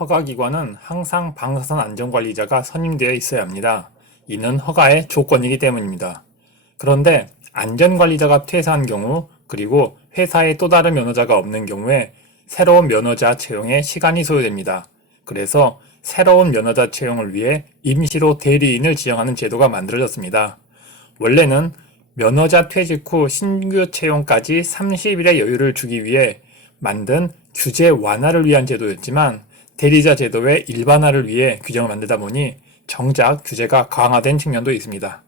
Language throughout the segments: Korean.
허가기관은 항상 방사선 안전관리자가 선임되어 있어야 합니다. 이는 허가의 조건이기 때문입니다. 그런데 안전관리자가 퇴사한 경우, 그리고 회사에 또 다른 면허자가 없는 경우에 새로운 면허자 채용에 시간이 소요됩니다. 그래서 새로운 면허자 채용을 위해 임시로 대리인을 지정하는 제도가 만들어졌습니다. 원래는 면허자 퇴직 후 신규 채용까지 30일의 여유를 주기 위해 만든 규제 완화를 위한 제도였지만 대리자 제도의 일반화를 위해 규정을 만들다 보니 정작 규제가 강화된 측면도 있습니다.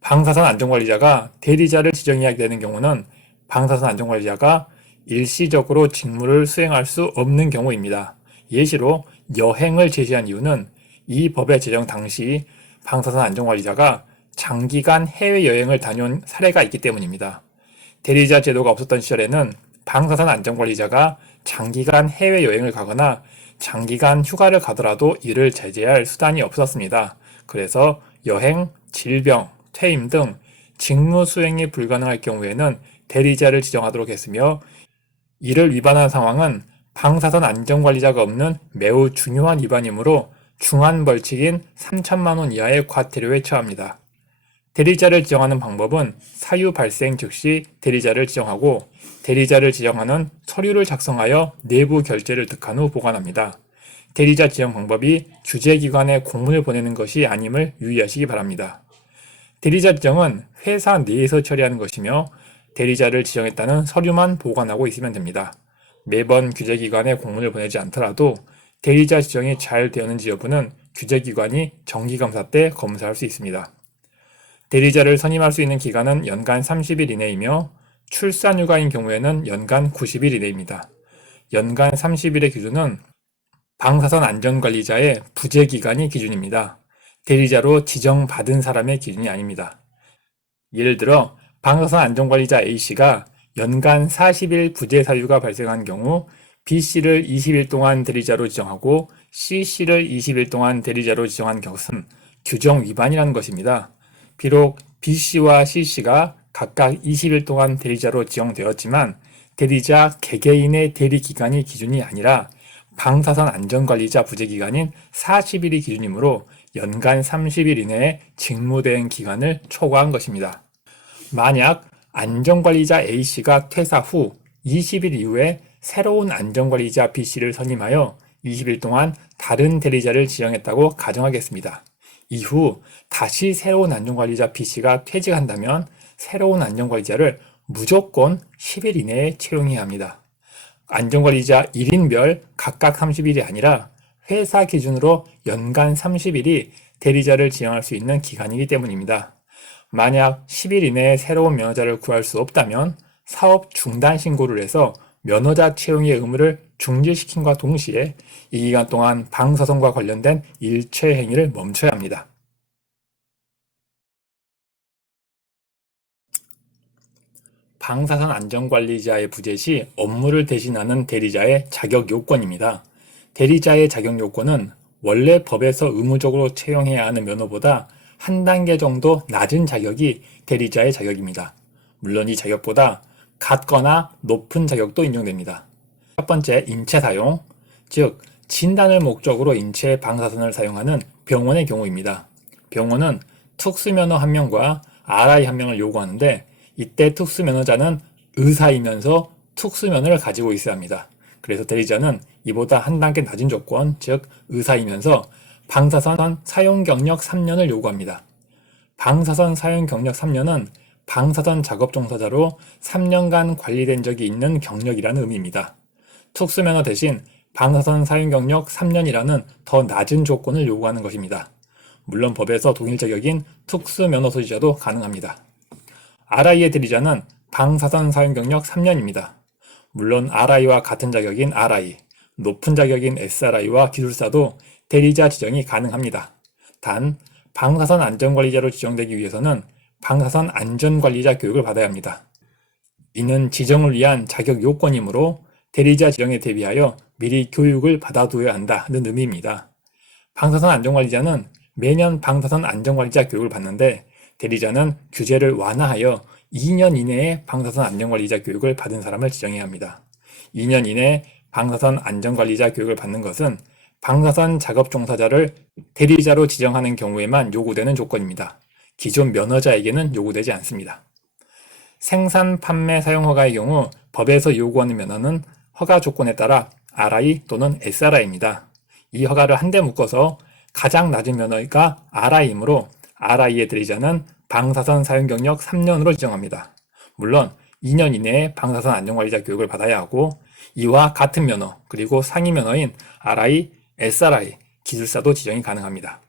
방사선 안전관리자가 대리자를 지정해야 되는 경우는 방사선 안전관리자가 일시적으로 직무를 수행할 수 없는 경우입니다. 예시로 여행을 제시한 이유는 이 법의 제정 당시 방사선 안전관리자가 장기간 해외여행을 다녀온 사례가 있기 때문입니다. 대리자 제도가 없었던 시절에는 방사선 안전관리자가 장기간 해외여행을 가거나 장기간 휴가를 가더라도 이를 제재할 수단이 없었습니다. 그래서 여행, 질병, 퇴임 등 직무 수행이 불가능할 경우에는 대리자를 지정하도록 했으며, 이를 위반한 상황은 방사선 안전관리자가 없는 매우 중요한 위반이므로 중한 벌칙인 3천만 원 이하의 과태료에 처합니다. 대리자를 지정하는 방법은 사유 발생 즉시 대리자를 지정하고, 대리자를 지정하는 서류를 작성하여 내부 결재를 득한 후 보관합니다. 대리자 지정 방법이 규제기관에 공문을 보내는 것이 아님을 유의하시기 바랍니다. 대리자 지정은 회사 내에서 처리하는 것이며 대리자를 지정했다는 서류만 보관하고 있으면 됩니다. 매번 규제기관에 공문을 보내지 않더라도 대리자 지정이 잘 되었는지 여부는 규제기관이 정기검사 때 검사할 수 있습니다. 대리자를 선임할 수 있는 기간은 연간 30일 이내이며 출산휴가인 경우에는 연간 90일 이내입니다. 연간 30일의 기준은 방사선 안전관리자의 부재기간이 기준입니다. 대리자로 지정받은 사람의 기준이 아닙니다. 예를 들어 방사선 안전관리자 A씨가 연간 40일 부재 사유가 발생한 경우 B씨를 20일 동안 대리자로 지정하고 C씨를 20일 동안 대리자로 지정한 것은 규정 위반이라는 것입니다. 비록 B씨와 C씨가 각각 20일 동안 대리자로 지정되었지만 대리자 개개인의 대리 기간이 기준이 아니라 방사선 안전관리자 부재기간인 40일이 기준이므로 연간 30일 이내에 직무대행 기간을 초과한 것입니다. 만약 안전관리자 A씨가 퇴사 후 20일 이후에 새로운 안전관리자 B씨를 선임하여 20일 동안 다른 대리자를 지정했다고 가정하겠습니다. 이후 다시 새로운 안전관리자 B씨가 퇴직한다면 새로운 안전관리자를 무조건 10일 이내에 채용해야 합니다. 안전관리자 1인별 각각 30일이 아니라 회사 기준으로 연간 30일이 대리자를 지정할 수 있는 기간이기 때문입니다. 만약 10일 이내에 새로운 면허자를 구할 수 없다면 사업 중단 신고를 해서 면허자 채용의 의무를 중지시킴과 동시에 이 기간 동안 방사선과 관련된 일체 행위를 멈춰야 합니다. 방사선 안전관리자의 부재 시 업무를 대신하는 대리자의 자격 요건입니다. 대리자의 자격 요건은 원래 법에서 의무적으로 채용해야 하는 면허보다 한 단계 정도 낮은 자격이 대리자의 자격입니다. 물론 이 자격보다 같거나 높은 자격도 인정됩니다. 첫 번째, 인체 사용, 즉 진단을 목적으로 인체에 방사선을 사용하는 병원의 경우입니다. 병원은 특수면허 한 명과 RI 한 명을 요구하는데 이때 특수면허자는 의사이면서 특수면허를 가지고 있어야 합니다. 그래서 대리자는 이보다 한 단계 낮은 조건, 즉 의사이면서 방사선 사용 경력 3년을 요구합니다. 방사선 사용 경력 3년은 방사선 작업 종사자로 3년간 관리된 적이 있는 경력이라는 의미입니다. 특수면허 대신 방사선 사용 경력 3년이라는 더 낮은 조건을 요구하는 것입니다. 물론 법에서 동일 자격인 특수면허 소지자도 가능합니다. RI의 대리자는 방사선 사용 경력 3년입니다. 물론 RI와 같은 자격인 RI, 높은 자격인 SRI와 기술사도 대리자 지정이 가능합니다. 단, 방사선 안전관리자로 지정되기 위해서는 방사선 안전관리자 교육을 받아야 합니다. 이는 지정을 위한 자격 요건이므로 대리자 지정에 대비하여 미리 교육을 받아두어야 한다는 의미입니다. 방사선 안전관리자는 매년 방사선 안전관리자 교육을 받는데 대리자는 규제를 완화하여 2년 이내에 방사선 안전관리자 교육을 받은 사람을 지정해야 합니다. 2년 이내에 방사선 안전관리자 교육을 받는 것은 방사선 작업 종사자를 대리자로 지정하는 경우에만 요구되는 조건입니다. 기존 면허자에게는 요구되지 않습니다. 생산, 판매, 사용 허가의 경우 법에서 요구하는 면허는 허가 조건에 따라 RI 또는 SRI입니다. 이 허가를 한데 묶어서 가장 낮은 면허가 RI이므로 RI의 대리자는 방사선 사용 경력 3년으로 지정합니다. 물론 2년 이내에 방사선 안전관리자 교육을 받아야 하고 이와 같은 면허 그리고 상위 면허인 RI, SRI 기술사도 지정이 가능합니다.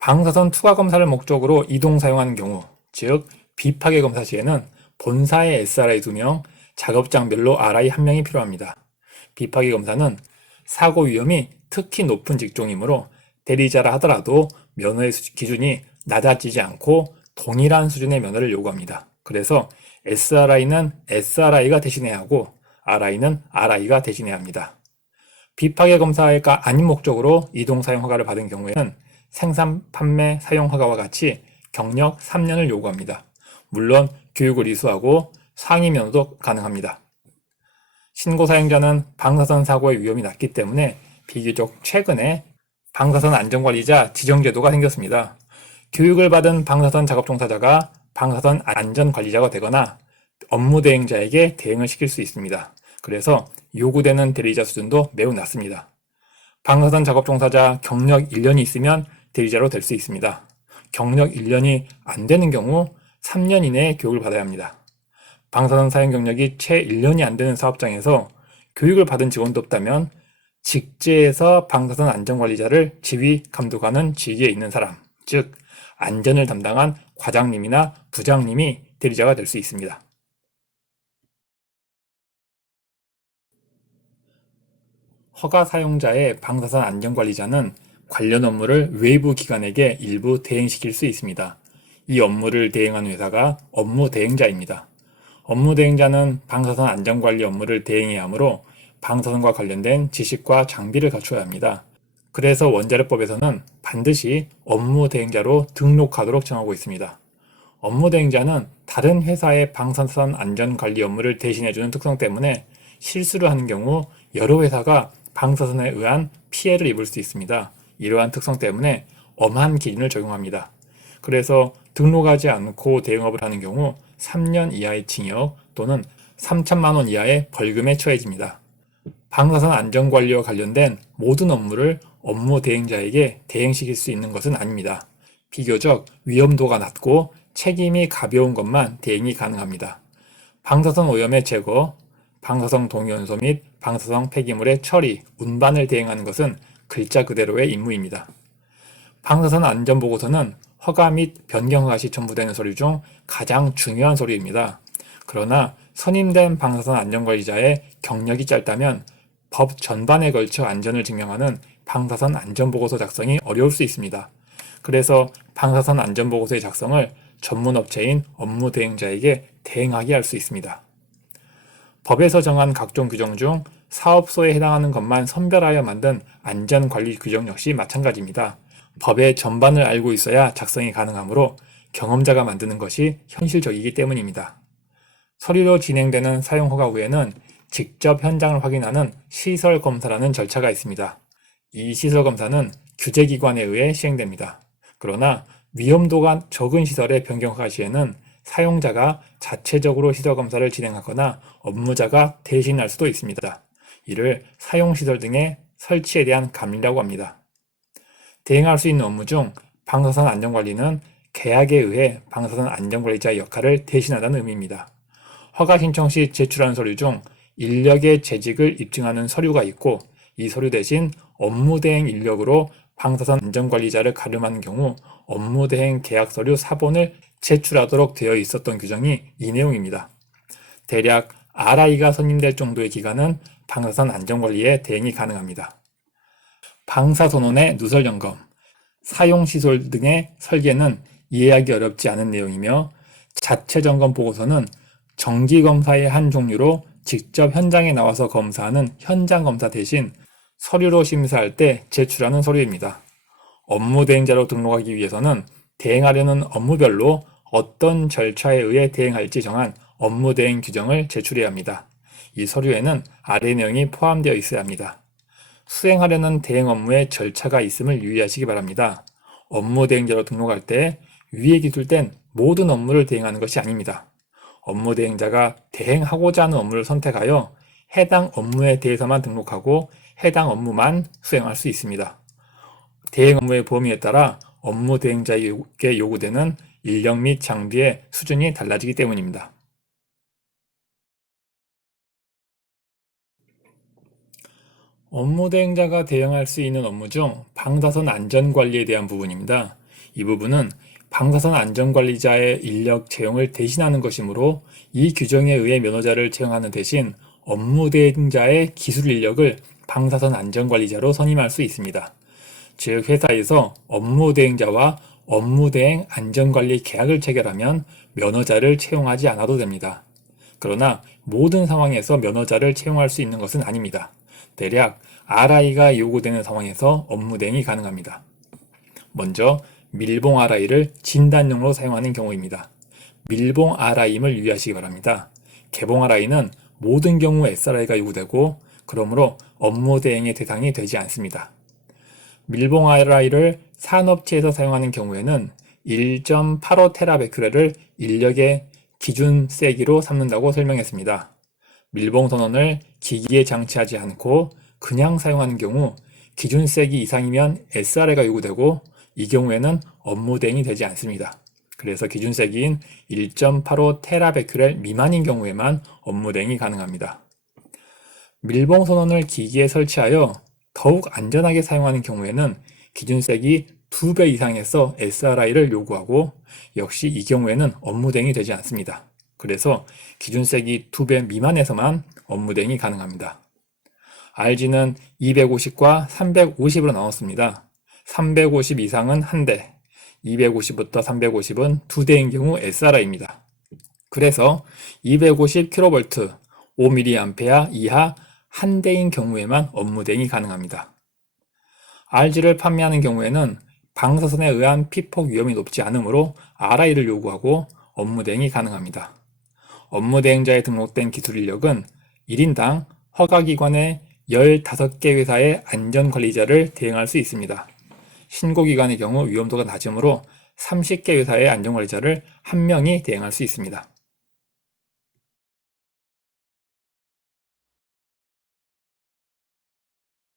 방사선 투과 검사를 목적으로 이동 사용하는 경우, 즉 비파괴 검사 시에는 본사에 SRI 2명, 작업장별로 RI 1명이 필요합니다. 비파괴 검사는 사고 위험이 특히 높은 직종이므로 대리자라 하더라도 면허의 기준이 낮아지지 않고 동일한 수준의 면허를 요구합니다. 그래서 SRI는 SRI가 대신해야 하고 RI는 RI가 대신해야 합니다. 비파괴 검사가 아닌 목적으로 이동 사용 허가를 받은 경우에는 생산, 판매, 사용 허가와 같이 경력 3년을 요구합니다. 물론 교육을 이수하고 상위 면허도 가능합니다. 신고 사용자는 방사선 사고의 위험이 낮기 때문에 비교적 최근에 방사선 안전관리자 지정제도가 생겼습니다. 교육을 받은 방사선 작업 종사자가 방사선 안전관리자가 되거나 업무 대행자에게 대행을 시킬 수 있습니다. 그래서 요구되는 대리자 수준도 매우 낮습니다. 방사선 작업 종사자 경력 1년이 있으면 대리자로 될 수 있습니다. 경력 1년이 안 되는 경우 3년 이내에 교육을 받아야 합니다. 방사선 사용 경력이 채 1년이 안 되는 사업장에서 교육을 받은 직원도 없다면 직제에서 방사선 안전관리자를 지휘 감독하는 직위에 있는 사람, 즉 안전을 담당한 과장님이나 부장님이 대리자가 될 수 있습니다. 허가 사용자의 방사선 안전관리자는 관련 업무를 외부 기관에게 일부 대행시킬 수 있습니다. 이 업무를 대행하는 회사가 업무 대행자입니다. 업무 대행자는 방사선 안전관리 업무를 대행해야 하므로 방사선과 관련된 지식과 장비를 갖춰야 합니다. 그래서 원자력법에서는 반드시 업무 대행자로 등록하도록 정하고 있습니다. 업무 대행자는 다른 회사의 방사선 안전관리 업무를 대신해주는 특성 때문에 실수를 하는 경우 여러 회사가 방사선에 의한 피해를 입을 수 있습니다. 이러한 특성 때문에 엄한 기준을 적용합니다. 그래서 등록하지 않고 대행업을 하는 경우 3년 이하의 징역 또는 3천만 원 이하의 벌금에 처해집니다. 방사선 안전관리와 관련된 모든 업무를 업무 대행자에게 대행시킬 수 있는 것은 아닙니다. 비교적 위험도가 낮고 책임이 가벼운 것만 대행이 가능합니다. 방사선 오염의 제거, 방사성 동위원소 및 방사성 폐기물의 처리, 운반을 대행하는 것은 글자 그대로의 임무입니다. 방사선 안전보고서는 허가 및 변경 허가 시 첨부되는 서류 중 가장 중요한 서류입니다. 그러나 선임된 방사선 안전관리자의 경력이 짧다면 법 전반에 걸쳐 안전을 증명하는 방사선 안전보고서 작성이 어려울 수 있습니다. 그래서 방사선 안전보고서의 작성을 전문업체인 업무 대행자에게 대행하게 할 수 있습니다. 법에서 정한 각종 규정 중 사업소에 해당하는 것만 선별하여 만든 안전관리 규정 역시 마찬가지입니다. 법의 전반을 알고 있어야 작성이 가능하므로 경험자가 만드는 것이 현실적이기 때문입니다. 서류로 진행되는 사용허가 후에는 직접 현장을 확인하는 시설검사라는 절차가 있습니다. 이 시설검사는 규제기관에 의해 시행됩니다. 그러나 위험도가 적은 시설의 변경허가 시에는 사용자가 자체적으로 시설검사를 진행하거나 업무자가 대신할 수도 있습니다. 이를 사용시설 등의 설치에 대한 감리라고 합니다. 대행할 수 있는 업무 중 방사선 안전관리는 계약에 의해 방사선 안전관리자의 역할을 대신한다는 의미입니다. 허가 신청 시 제출하는 서류 중 인력의 재직을 입증하는 서류가 있고 이 서류 대신 업무대행 인력으로 방사선 안전관리자를 가름하는 경우 업무대행 계약서류 사본을 제출하도록 되어 있었던 규정이 이 내용입니다. 대략 RI가 선임될 정도의 기간은 방사선 안전관리에 대행이 가능합니다. 방사선원의 누설점검, 사용시설 등의 설계는 이해하기 어렵지 않은 내용이며 자체점검 보고서는 정기검사의 한 종류로 직접 현장에 나와서 검사하는 현장검사 대신 서류로 심사할 때 제출하는 서류입니다. 업무 대행자로 등록하기 위해서는 대행하려는 업무별로 어떤 절차에 의해 대행할지 정한 업무 대행 규정을 제출해야 합니다. 이 서류에는 아래 내용이 포함되어 있어야 합니다. 수행하려는 대행 업무에 절차가 있음을 유의하시기 바랍니다. 업무 대행자로 등록할 때 위에 기술된 모든 업무를 대행하는 것이 아닙니다. 업무 대행자가 대행하고자 하는 업무를 선택하여 해당 업무에 대해서만 등록하고 해당 업무만 수행할 수 있습니다. 대행 업무의 범위에 따라 업무 대행자에게 요구되는 인력 및 장비의 수준이 달라지기 때문입니다. 업무 대행자가 대행할 수 있는 업무 중 방사선 안전관리에 대한 부분입니다. 이 부분은 방사선 안전관리자의 인력 채용을 대신하는 것이므로 이 규정에 의해 면허자를 채용하는 대신 업무 대행자의 기술 인력을 방사선 안전관리자로 선임할 수 있습니다. 즉 회사에서 업무 대행자와 업무 대행 안전관리 계약을 체결하면 면허자를 채용하지 않아도 됩니다. 그러나 모든 상황에서 면허자를 채용할 수 있는 것은 아닙니다. 대략 RI가 요구되는 상황에서 업무 대행이 가능합니다. 먼저 밀봉 RI를 진단용으로 사용하는 경우입니다. 밀봉 RI임을 유의하시기 바랍니다. 개봉 RI는 모든 경우 SRI가 요구되고 그러므로 업무 대행의 대상이 되지 않습니다. 밀봉 RI를 산업체에서 사용하는 경우에는 1.85테라베큐렐을 인력의 기준 세기로 삼는다고 설명했습니다. 밀봉 선원을 기기에 장치하지 않고 그냥 사용하는 경우 기준 세기 이상이면 SRI가 요구되고 이 경우에는 업무 대행이 되지 않습니다. 그래서 기준 세기인 1.85테라베큐렐 미만인 경우에만 업무 대행이 가능합니다. 밀봉 선원을 기기에 설치하여 더욱 안전하게 사용하는 경우에는 기준 세기 2배 이상에서 SRI를 요구하고 역시 이 경우에는 업무 대행이 되지 않습니다. 그래서 기준 세기 2배 미만에서만 업무 대행이 가능합니다. RG는 250과 350으로 나눴습니다. 350 이상은 1대, 250부터 350은 2대인 경우 SRI입니다. 그래서 250kV, 5mA 이하 1대인 경우에만 업무 대행이 가능합니다. RG를 판매하는 경우에는 방사선에 의한 피폭 위험이 높지 않으므로 RI를 요구하고 업무 대행이 가능합니다. 업무 대행자에 등록된 기술 인력은 1인당 허가기관의 15개 회사의 안전관리자를 대행할 수 있습니다. 신고기관의 경우 위험도가 낮으므로 30개 회사의 안전관리자를 1명이 대행할 수 있습니다.